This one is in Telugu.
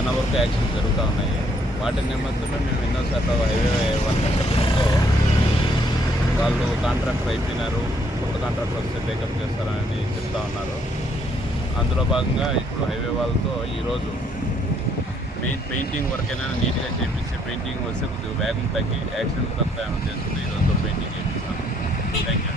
చాలా వరకు యాక్సిడెంట్ జరుగుతూ ఉన్నాయి. వాటి నిమిత్తమే మేము ఎన్నోసార్లు హైవే వాళ్ళకి చెప్పడంతో వాళ్ళు కాంట్రాక్టర్ అయిపోయినారు, కొత్త కాంట్రాక్టర్ వస్తే బ్రేకప్ చేస్తారని చెప్తా ఉన్నారు. అందులో భాగంగా ఇప్పుడు హైవే వాళ్ళతో ఈరోజు పెయింటింగ్ వర్క్ అయినా నీట్గా చేయించి పెయింటింగ్ వస్తే కొద్దిగా వేగం తగ్గి యాక్సిడెంట్ తగ్గుతాయని ఉద్దేశంతో ఈరోజు పెయింటింగ్ చేపిస్తాను. Thank you.